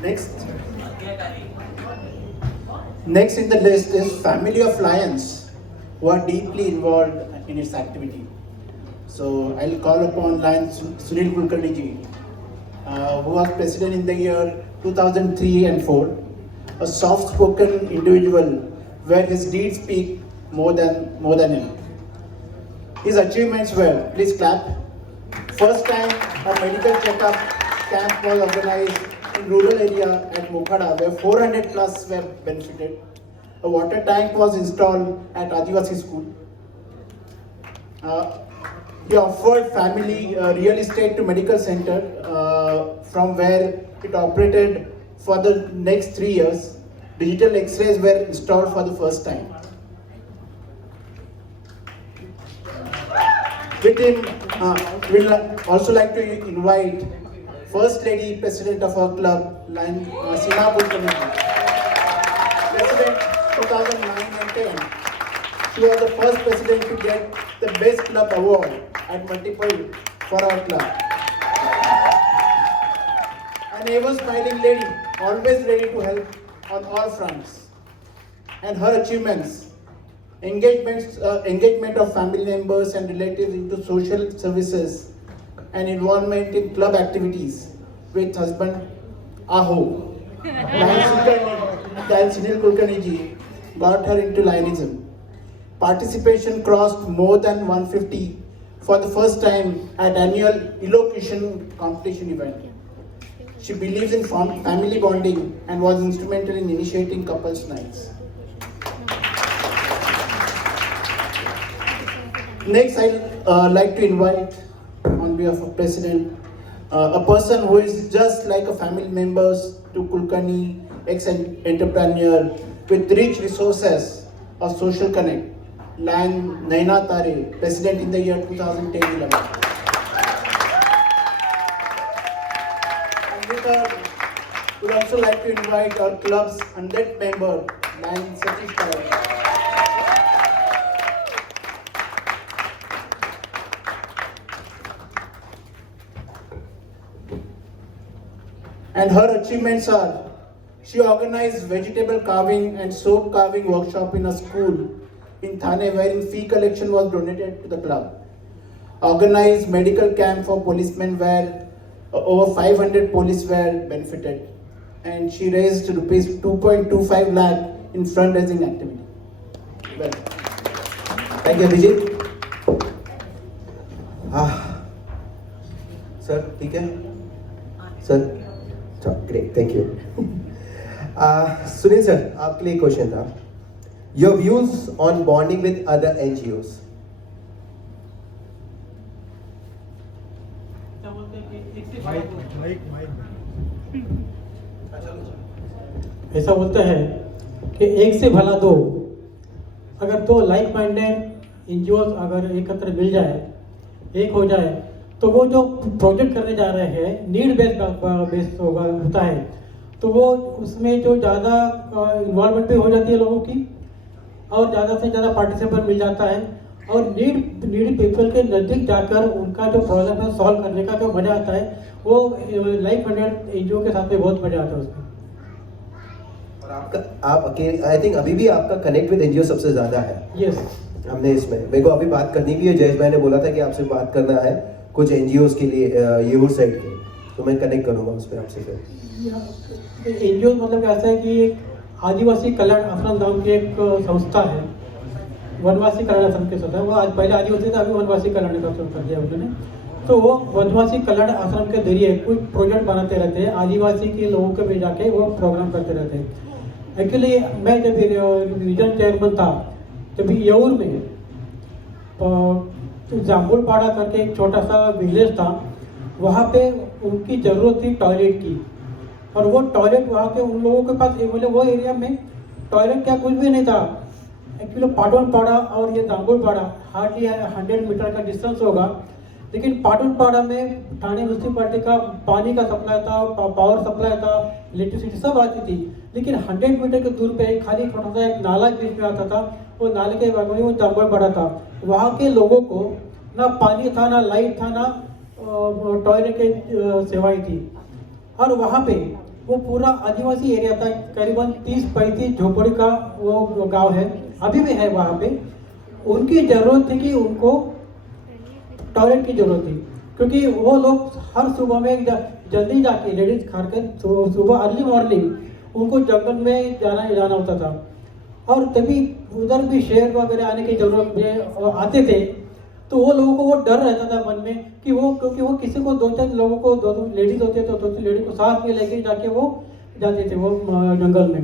Next, next in the list is Family of Lions, who are deeply involved in its activity. So I'll call upon Lion Sunil Kulkarni ji, who was president in the year 2003 and 4, a soft-spoken individual where his deeds speak more than him. His achievements were, please clap. First time a medical checkup camp was organized in rural area at Mokhada, where 400 plus were benefited. A water tank was installed at Adivasi school. He offered family real estate to medical center, from where it operated for the next 3 years. Digital X-rays were installed for the first time. With him, we'll also like to invite First Lady President of our club, Seema Kulkarni, President 2009 and 10. She was the first president to get the Best Club Award at multiple for our club. An ever-smiling lady, always ready to help on all fronts. And her achievements, engagement of family members and relatives into social services and involvement in club activities with husband Aho. Sunil Kulkarni ji got her into Lionism. Participation crossed more than 150 for the first time at annual elocution competition event. She believes in family bonding and was instrumental in initiating couples nights. Next, I'd like to invite, on behalf of President, a person who is just like a family member to Kulkarni, ex-entrepreneur with rich resources of social connect, Lion Naina Tare, President in the year 2010-11. And with her, we'd also like to invite our club's 100th member, Lion Satish Tare. And her achievements are, she organized vegetable carving and soap carving workshop in a school in Thane, wherein fee collection was donated to the club. Organized medical camp for policemen where over 500 police were benefited. And she raised rupees 2.25 lakh in fundraising activity. Well, thank you, Abhijit. Sir, ठीक है? Sir, great, thank you. Sunil sir, आपके लिए question था. Your views on bonding with other NGOs. ऐसा बोलते हैं कि एक से भला दो. अगर दो लाइक माइंडेड एनजीओ अगर एकत्र मिल जाए, एक हो जाए, तो वो जो प्रोजेक्ट करने जा रहे हैं नीड बेस्ड होता है, तो वो उसमें जो ज़्यादा इन्वॉल्वमेंट भी हो जाती है लोगों की और ज़्यादा से ज़्यादा पार्टिसिपेट मिल जाता है और नीड पीपल के नज़दीक जाकर उनका जो प्रॉब्लम है सॉल्व करने का जो मज़ा आता है वो लाइक माइंडेड एनजीओ के साथ में बहुत मज़ा आता है उसमें. और आप अकेले, आई थिंक अभी भी आपका कनेक्ट विद एनजीओ सबसे ज़्यादा है. यस, हमने इसमें मेरे को अभी बात करनी भी है. जयेश भाई ने बोला था कि आपसे बात करना है कुछ एनजीओज के लिए येहूर साइड के, तो मैं कनेक्ट करूँगा उस पर आपसे. एनजीओ मतलब ऐसा है कि आदिवासी कल्याण आश्रम नाम की एक संस्था है, वनवासी कल्याण आश्रम की संस्था है. वो आज पहले आदिवासी था, अभी वनवासी कल्याण का आश्रम कर दिया उन्होंने. तो वो वनवासी कल्याण आश्रम के जरिए कुछ प्रोजेक्ट बनाते रहते हैं, आदिवासी के लोगों के में जाके वो प्रोग्राम करते रहते हैं. एक्चुअली मैं जब रीजन चेयरमैन था तभी येहूर में जाम्बुलपाड़ा करके एक छोटा सा विलेज था, वहाँ पे उनकी ज़रूरत थी टॉयलेट की. और वो टॉयलेट वहाँ के उन लोगों के पास बोले वो एरिया में टॉयलेट क्या कुछ भी नहीं था. एक्चुअली पाटनपाड़ा और ये जाम्बुलपाड़ा हार्डली 100 मीटर का डिस्टेंस होगा, लेकिन पाटनपाड़ा में ठाणे म्यूनसिपालिटी का पानी का सप्लाई था, पावर सप्लाई था, इलेक्ट्रिसिटी सब आती थी. लेकिन 100 मीटर के दूर पे खाली छोटा सा एक नाला बीच में आता था, वो नाले के बारे में वो जाम्बुलपाड़ा था. वहाँ के लोगों को ना पानी था, ना लाइट था, ना टॉयलेट की सेवाएं थी. और वहाँ पे वो पूरा आदिवासी एरिया था, करीबन 30-35 झोपड़ी का वो गांव है, अभी भी है वहाँ पे। उनकी ज़रूरत थी कि उनको टॉयलेट की ज़रूरत थी, क्योंकि वो लोग हर सुबह में जल्दी जाके लेडीज खा कर सुबह अर्ली मॉर्निंग उनको जंगल में जाना होता था, और तभी उधर भी शेर वगैरह आने की जरूरत में आते थे, तो वो लोगों को वो डर रहता था मन में कि वो, क्योंकि वो किसी को 2-4 लोगों को 2 लेडीज होते थे, तो 2 लेडीज को साथ में लेके जाके वो जाते थे वो जंगल में।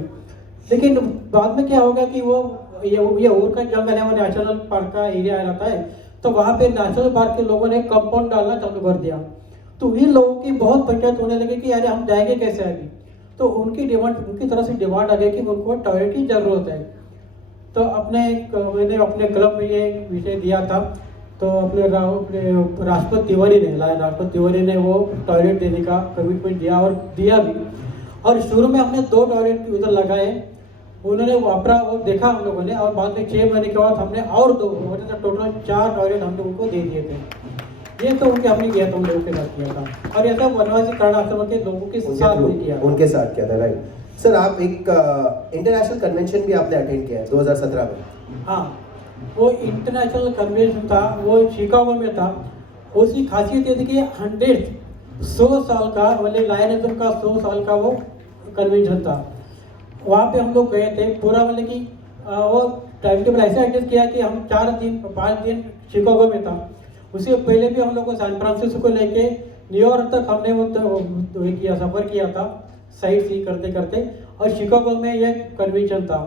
लेकिन बाद में क्या होगा कि वो ये और का जंगल है, वो नेशनल पार्क का एरिया रहता है, तो वहाँ पे नेशनल पार्क के लोगों ने कंपाउंड डालना चालू कर दिया। तो इन लोगों की बहुत पंचायत होने लगी कि अरे हम जाएंगे कैसे आगे। तो उनकी तरफ से डिमांड आ गई कि उनको टॉयलेट की ज़रूरत है। तो मैंने अपने क्लब में ये विषय दिया था, तो अपने राष्ट्रपति तिवारी ने वो टॉयलेट देने का कमिटमेंट दिया और दिया भी। और शुरू में हमने 2 टॉयलेट उधर लगाए, उन्होंने वो देखा हम लोगों ने, और बाद में 6 महीने के बाद हमने और 2, टोटल 4 टॉयलेट हमने उनको दे दिए थे। ये तो हमने किया था, उन लोगों के साथ किया था, और ये सब वनवासी कर्ण आश्रम के लोगों के साथ किया, उनके साथ किया था, राइट। सर आप एक इंटरनेशनल कन्वेंशन भी आपने अटेंड किया है 2017 में। हाँ, वो इंटरनेशनल कन्वेंशन था, वो शिकागो में था। उसकी खासियत ये थी कि 100 साल का, मतलब लायनिज्म का 100 साल का वो कन्वेंशन था। वहाँ पे हम लोग गए थे, पूरा मतलब कि वो टाइम टेबल ऐसे एडजस्ट किया कि हम 5 दिन शिकागो में था। उससे पहले भी हम लोग को सैन फ्रांसिस्को को लेके न्यूयॉर्क तक हमने वो सफ़र किया था, साइट सी करते करते, और शिकागो में ये कन्वेंशन था।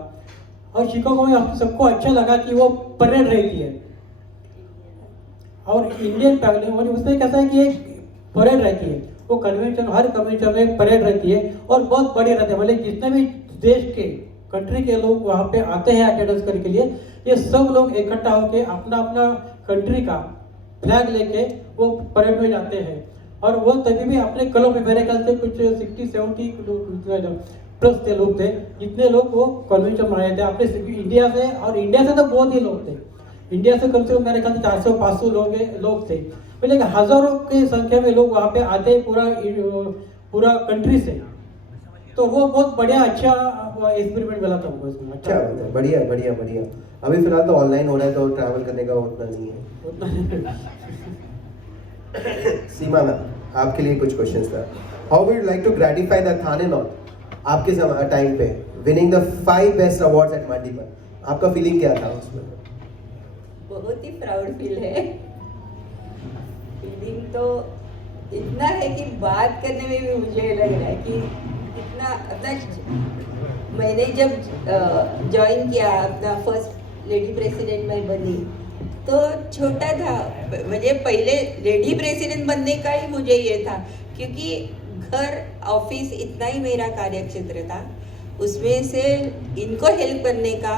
और शिकागो में हम सबको अच्छा लगा कि वो परेड रहती है, और इंडियन पैवेलियन उसमें कैसा है कि एक परेड रहती है, वो कन्वेंशन, हर कन्वेंशन में एक परेड रहती है, और बहुत बड़ी रहती है, मतलब जितने भी देश के कंट्री के लोग वहाँ पे आते हैं अटेंडेंस करने के लिए, ये सब लोग इकट्ठा होकर अपना अपना कंट्री का फ्लैग लेके वो परेड में जाते हैं। और वो तभी भी अपने क्लब में, मेरे ख्याल से कुछ 60-70 प्लस थे लोग थे, जितने लोग वो कन्वेंशन में आए थे अपने इंडिया से, और इंडिया से तो बहुत ही लोग थे, इंडिया से कम मेरे ख्याल से 400-500 लोग थे, लेकिन हजारों की संख्या में लोग वहाँ पे आते हैं पूरा कंट्री से। तो वो बहुत बढ़िया अच्छा एक्सपेरिमेंट मिला था हमको इसमें। अच्छा, बढ़िया बढ़िया बढ़िया। अभी फिलहाल तो ऑनलाइन हो रहा है, तो ट्रैवल करने का उतना नहीं है। सीमा मैम, आपके लिए कुछ क्वेश्चंस था। How would you like to gratify the Thane north आपके टाइम पे winning the 5 best awards at मंडीपन? आपका फीलिंग क्या था उसमें? बहुत ही प्राउड फील है। फीलिंग तो इतना है कि बात करने में भी मुझे लग रहा है कि इतना अपना, मैंने जब ज्वाइन किया अपना फर्स्ट लेडी प्रेसिडेंट में बनी तो छोटा था, मुझे पहले लेडी प्रेसिडेंट बनने का ही मुझे ये था, क्योंकि घर ऑफिस इतना ही मेरा कार्यक्षेत्र था, उसमें से इनको हेल्प करने का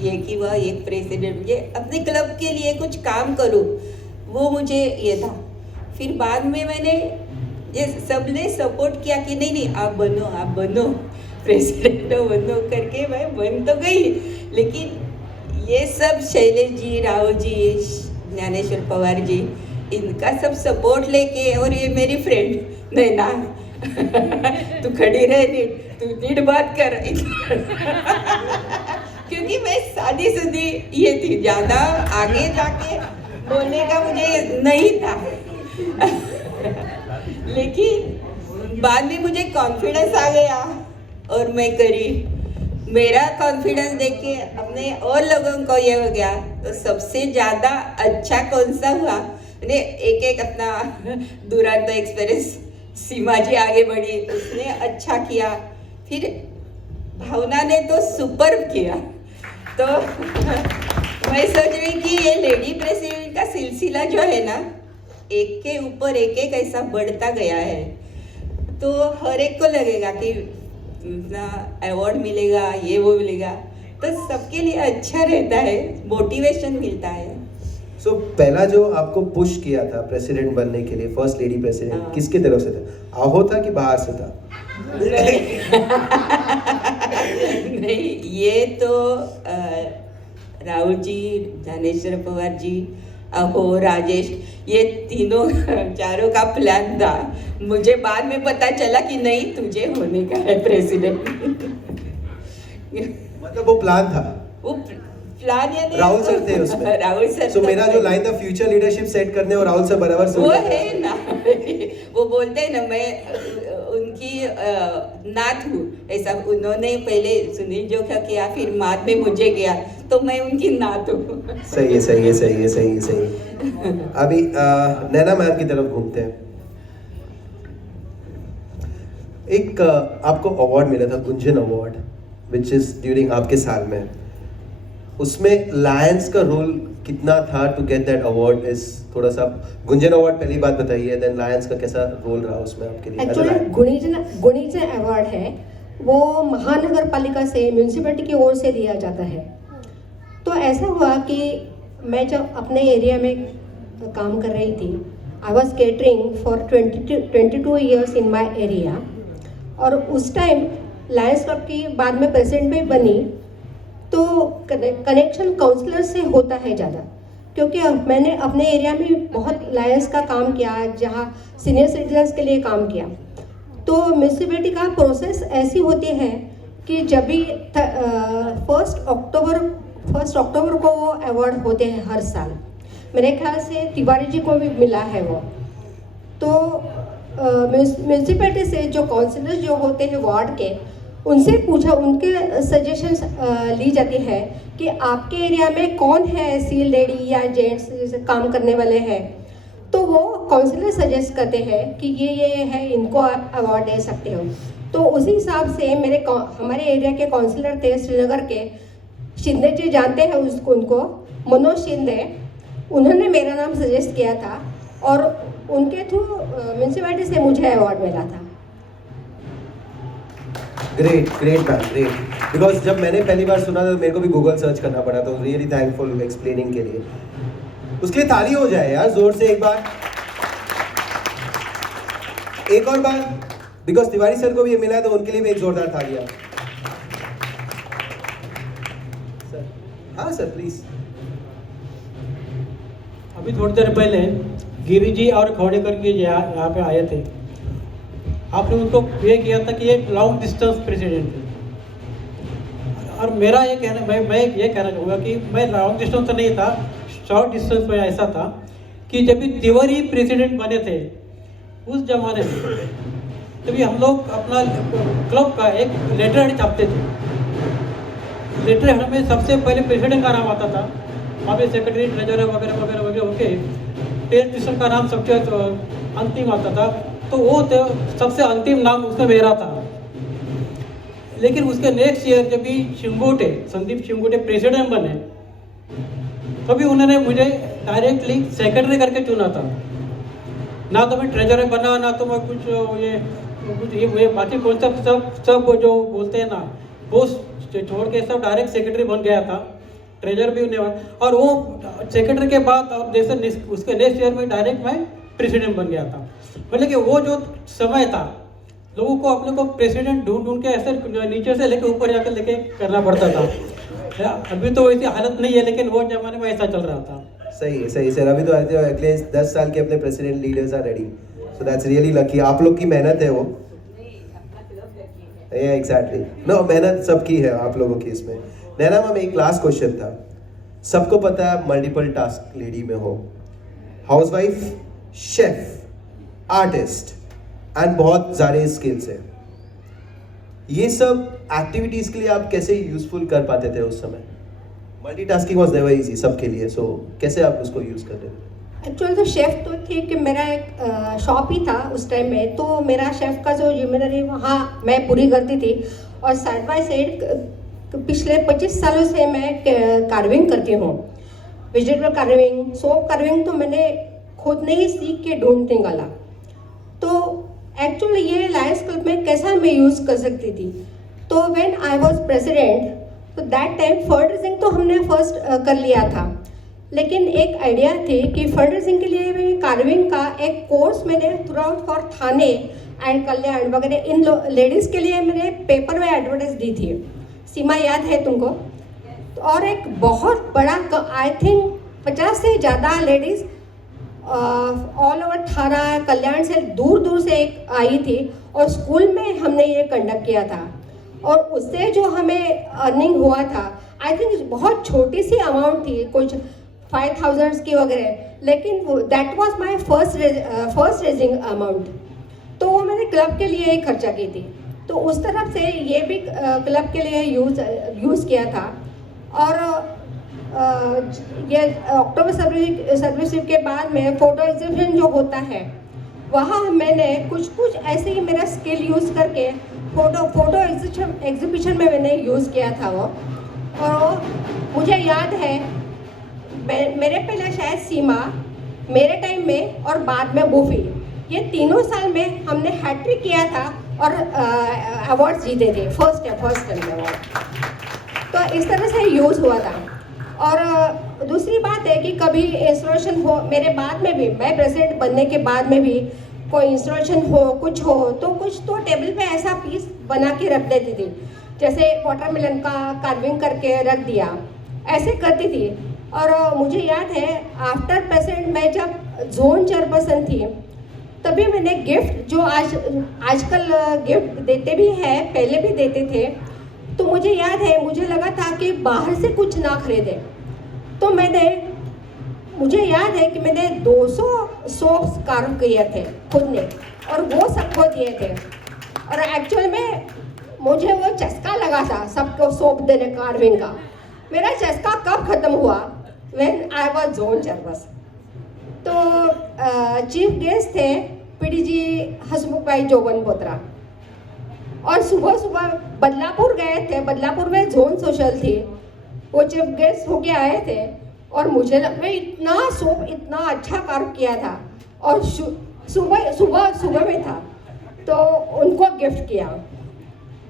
ये कि वह एक प्रेसिडेंट, मुझे अपने क्लब के लिए कुछ काम करूं, वो मुझे ये था। फिर बाद में मैंने ये सबने सपोर्ट किया कि नहीं आप बनो प्रेसिडेंट बनो करके मैं बन तो गई। लेकिन ये सब शैलेश जी, राव जी, ज्ञानेश्वर पवार जी, इनका सब सपोर्ट लेके, और ये मेरी फ्रेंड नैना तू खड़ी रह, तू नीट बात कर क्योंकि मैं शादीशुदी ये थी, ज़्यादा आगे जाके बोलने का मुझे नहीं था लेकिन बाद में मुझे कॉन्फिडेंस आ गया और मैं करी। मेरा कॉन्फिडेंस देख के अपने और लोगों को ये हो गया, तो सबसे ज़्यादा अच्छा कौन सा हुआ, मैंने एक अपना दुरांतो एक्सप्रेस सीमा जी आगे बढ़ी, उसने अच्छा किया, फिर भावना ने तो सुपर किया। तो मैं सोच रही कि ये लेडी प्रेसिडेंट का सिलसिला जो है ना, एक के ऊपर एक ऐसा बढ़ता गया है, तो हर एक को लगेगा कि अवार्ड मिलेगा, ये वो मिलेगा, तो सबके लिए अच्छा रहता है, मोटिवेशन मिलता है। सो पहला जो आपको पुश किया था प्रेसिडेंट बनने के लिए, फर्स्ट लेडी प्रेसिडेंट, किसकी तरफ से था? आहो था कि बाहर से था? नहीं, ये तो राहुल जी, ज्ञानेश्वर पवार जी, अहो, राजेश, ये तीनों चारों का प्लान था। मुझे बाद में पता चला कि नहीं, तुझे होने का है प्रेसिडेंट। मतलब वो प्लान था, वो प्लान यानी राहुल सर थे उसमें। राहुल सर। सो मेरा जो लाइन था फ्यूचर लीडरशिप सेट करने, और राहुल सर बराबर वो है ना, वो बोलते हैं ना, मैं उनकी नात हूँ ऐसा। उन्होंने पहले सुनील जो किया, फिर बाद में मुझे किया, तो मैं उनकी नात हूँ। सही है, सही है, सही है, सही है, सही है। अभी नैना मैम की तरफ घूमते हैं। एक आपको अवार्ड मिला था, Gunjan award, which is during आपके साल में। उसमें लायंस का रोल कितना था to get that award? Is थोड़ा सा गुंजन अवार्ड पहली बात बताइए, देन लायंस का कैसा रोल रहा उसमें आपके लिए? एक्चुअली गुणिजन अवार्ड है, वो महानगर पालिका से, म्यूनसिपैलिटी की ओर से दिया जाता है। तो ऐसा हुआ कि मैं जब अपने एरिया में काम कर रही थी, I was catering for 22 years in my area, और उस टाइम लायंस क्लब की बाद में प्रेसिडेंट भी बनी। तो कनेक्शन काउंसलर से होता है ज़्यादा, क्योंकि मैंने अपने एरिया में बहुत लायंस का काम किया, जहाँ सीनियर सिटीजन्स के लिए काम किया। तो म्यूनसिपैलिटी का प्रोसेस ऐसी होती है कि जब भी 1 अक्टूबर को वो अवार्ड होते हैं हर साल। मेरे ख्याल से तिवारी जी को भी मिला है वो। तो म्यूनसिपैलिटी से जो काउंसलर जो होते हैं वार्ड के, उनसे पूछा, उनके सजेशंस ली जाती है कि आपके एरिया में कौन है ऐसी लेडी या जेंट्स जैसे काम करने वाले हैं। तो वो काउंसलर सजेस्ट करते हैं कि ये है, इनको अवार्ड दे सकते हो। तो उसी हिसाब से हमारे एरिया के काउंसलर थे श्रीनगर के, शिंदे जी जानते हैं उनको, मनोज शिंदे, उन्होंने मेरा नाम सजेस्ट किया था, और उनके थ्रू म्यूनसिपैलिटी से मुझे अवार्ड मिला था। Great, great ma'am, great. Because जब मैंने पहली बार सुना था तो मेरे को भी गूगल सर्च करना पड़ा, तो रियली थैंकफुल एक्सप्लेनिंग के लिए। उसके लिए ताली हो जाए यार जोर से एक बार, एक और बार, बिकॉज तिवारी सर को भी ये मिला है, तो उनके लिए भी एक जोरदार तालियां। सर, हाँ सर प्लीज। अभी थोड़ी देर पहले गिरी जी और खौडेकर जी यहाँ पे आए थे। आपने उनको ये किया था कि ये लॉन्ग डिस्टेंस प्रेसिडेंट है, और मेरा ये कहना, मैं ये कहना चाहूँगा कि मैं लॉन्ग डिस्टेंस तो नहीं था, शॉर्ट डिस्टेंस में ऐसा था कि जब भी तिवारी प्रेसिडेंट बने थे उस जमाने में, तभी हम लोग अपना क्लब का एक लेटर हेड छापते थे। लेटर हेड में सबसे पहले प्रेसिडेंट का नाम आता था, वहाँ पे सेक्रेटरी, ट्रेजरर वगैरह वगैरह वगैरह होके पेयर का नाम सबसे अंतिम आता था। तो वो सबसे अंतिम नाम उसमें मेरा था। लेकिन उसके नेक्स्ट ईयर जब भी संदीप शिंगोटे प्रेसिडेंट बने, तभी उन्होंने मुझे डायरेक्टली सेक्रेटरी करके चुना था। ना तो मैं ट्रेजरर बना, ना तो मैं कुछ ये बाकी कॉन्सेप्ट सब जो बोलते हैं ना, वो छोड़ के सब डायरेक्ट सेक्रेटरी बन गया था। ट्रेजर भी उन्हें, और वो सेक्रेटरी के बाद और जैसे उसके नेक्स्ट ईयर में डायरेक्ट मैं प्रेसिडेंट बन गया था। मतलब कि वो जो समय था, लोगों को अपने को प्रेसिडेंट ढूंढ के ऐसे नीचे से लेके ऊपर जाकर लेके करना पड़ता था। अभी तो वैसी हालत नहीं है, लेकिन वो जमाने में ऐसा चल रहा था। सही है, सही सर। अभी तो अगले 10 साल के अपने president leaders are ready, so that's really lucky. आप लोग की मेहनत है वो, एग्जैक्टली। नो, मेहनत सबकी है आप लोगों की इसमें। नैना मैम, एक लास्ट क्वेश्चन था। सबको पता है मल्टीपल टास्क लेडी में हो, हाउसवाइफ, शेफ, आर्टिस्ट एंड बहुत सारे स्किल्स है। ये सब एक्टिविटीज के लिए आप कैसे यूजफुल कर पाते थे उस समय? मल्टीटास्किंग वाज नेवर इजी सबके लिए, सो कैसे आप उसको यूज करते थे? एक्चुअली तो शेफ़ तो थी कि मेरा एक शॉप ही था उस टाइम में, तो मेरा शेफ़ का जो जिम्मेदारी वहाँ मैं पूरी करती थी। और साइड बाय साइड पिछले 25 सालों से मैं कार्विंग करती हूँ, वेजिटेबल कार्विंग, सोप कार्विंग, तो मैंने खुद नहीं सीख के ढूंढ निकाला। तो एक्चुअली ये लायंस क्लब में कैसा मैं यूज़ कर सकती थी। तो व्हेन आई वाज प्रेसिडेंट, तो दैट टाइम फंड रेजिंग तो हमने फर्स्ट कर लिया था, लेकिन एक आइडिया थी कि फंड रेजिंग के लिए भी कार्विंग का एक कोर्स मैंने throughout for Thane and Kalyan वगैरह इन लेडीज़ के लिए मैंने पेपर में एडवर्टाइज दी थी। सीमा याद है तुमको? और एक बहुत बड़ा, आई थिंक 50 से ज़्यादा लेडीज़ ऑल ओवर थाना कल्याण से दूर दूर से एक आई थी और स्कूल में हमने ये कंडक्ट किया था और उससे जो हमें अर्निंग हुआ था आई थिंक बहुत छोटी सी अमाउंट थी, कुछ 5,000 की वगैरह, लेकिन that was my first raising amount. तो वो मैंने क्लब के लिए ही खर्चा की थी, तो उस तरफ से ये भी क्लब के लिए यूज़ किया था। और ये अक्टूबर सर्विस के बाद में फ़ोटो एग्जीबिशन जो होता है वहाँ मैंने कुछ ऐसे ही मेरा स्किल यूज़ करके फ़ोटो एग्जीबिशन में मैंने यूज़ किया था वो। और मुझे याद है मेरे पहले शायद सीमा, मेरे टाइम में और बाद में बूफी, ये तीनों साल में हमने हैट्रिक किया था और अवार्ड्स जीते थे, फर्स्ट टाइम अवार्ड। तो इस तरह से यूज़ हुआ था। और दूसरी बात है कि कभी इंस्टॉलेशन हो, मेरे बाद में भी, मैं प्रेसिडेंट बनने के बाद में भी कोई इंस्टॉलेशन हो, कुछ हो, तो कुछ तो टेबल पे ऐसा पीस बना के रख देती थी, जैसे वाटरमेलन का कार्विंग करके रख दिया, ऐसे करती थी। और मुझे याद है आफ्टर प्रेसिडेंट मैं जब जोन चेयरपर्सन थी तभी मैंने गिफ्ट, जो आजकल गिफ्ट देते भी हैं, पहले भी देते थे, तो मुझे याद है, मुझे लगा था कि बाहर से कुछ ना खरीदे, तो मुझे याद है कि मैंने 200 सोप्स कार्व किए थे खुद ने और वो सबको दिए थे। और एक्चुअल में मुझे वो चस्का लगा था सबको सोप देने कार्विंग का। मेरा चस्का कब ख़त्म हुआ? When I was zone chairperson. तो चीफ गेस्ट थे पीडीजी हसमुख भाई जोबन बोत्रा, और सुबह सुबह बदलापुर गए थे, बदलापुर में जोन सोशल थी, वो चीफ गेस्ट होके आए थे और मुझे मैं इतना सोप इतना अच्छा कार्व किया था और सुबह में था, तो उनको गिफ्ट किया।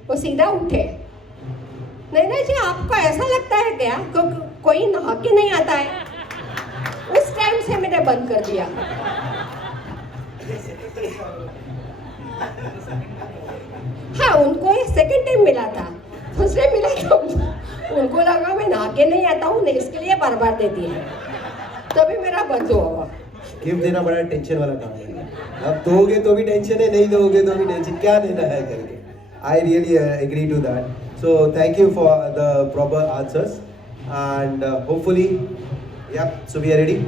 वो सीधा उठे, नहीं जी आपको ऐसा लगता है क्या कोई नहा के नहीं आता है? उस टाइम से मैंने बंद कर दिया। हाँ, उनको ये सेकंड टाइम मिला था, फर्स्ट टाइम मिला था उनको लगा मैं नहा के नहीं आता हूँ, इसके लिए बार बार देती है, तभी मेरा बंद हुआ। गिफ्ट देना बड़ा टेंशन वाला काम है, अब दोगे तो भी टेंशन है, नहीं दोगे तो भी टेंशन, क्या देना है करके। I really agree to that. So thank you for the proper answers and hopefully, yeah, so we are ready.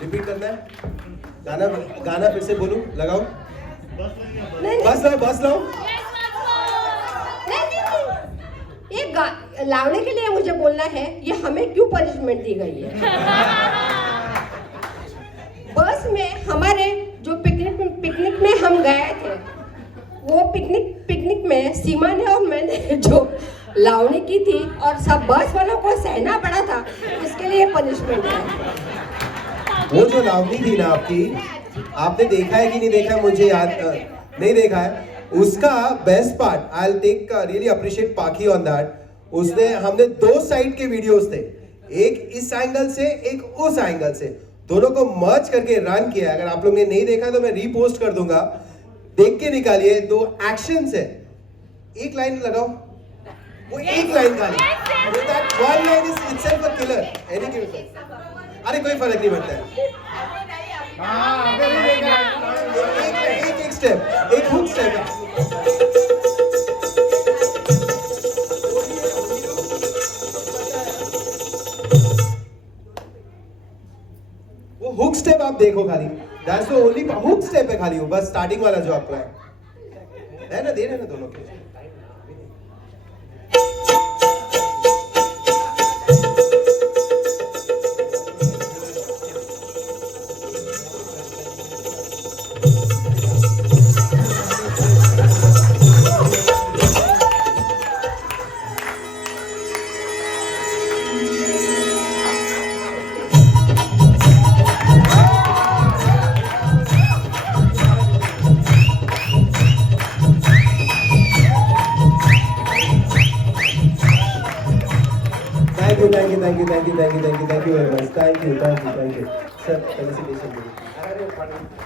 Repeat करना है गाना फिर से बोलूं, लगाओ, बस लाओ। ये लाने के लिए मुझे बोलना है, ये हमें क्यों पनिशमेंट दी गई है? बस में हमारे जो पिकनिक में हम गए थे, वो पिकनिक में सीमा ने और मैंने जो लावनी की थी और सब बस वालों को सहना पड़ा था, इसके लिए पनिशमेंट है। वो जो लावनी थी ना आपकी, आपने देखा है कि नहीं देखा है, मुझे याद नहीं देखा है। उसका best part, I will take really appreciate Pakhi on that. उसने, हमने 2 साइड के वीडियोस थे, एक इस एंगल से एक उस एंगल से, दोनों को मर्ज करके रन किया। अगर आप लोग ने नहीं देखा तो मैं रीपोस्ट कर दूंगा, देख के निकालिए। 2 एक्शंस है, एक लाइन लगाओ, वो एक लाइन खाली, that one line is itself a killer, any killer। अरे कोई फर्क नहीं पड़ता है, एक स्टेप, एक हुक स्टेप है। वो हुक स्टेप आप देखो खाली, that's the only hook step है खाली, वो बस स्टार्टिंग वाला जो आपका है ना, दे रहे ना दोनों के। Thank you very much. Thank you. Sir, felicitation.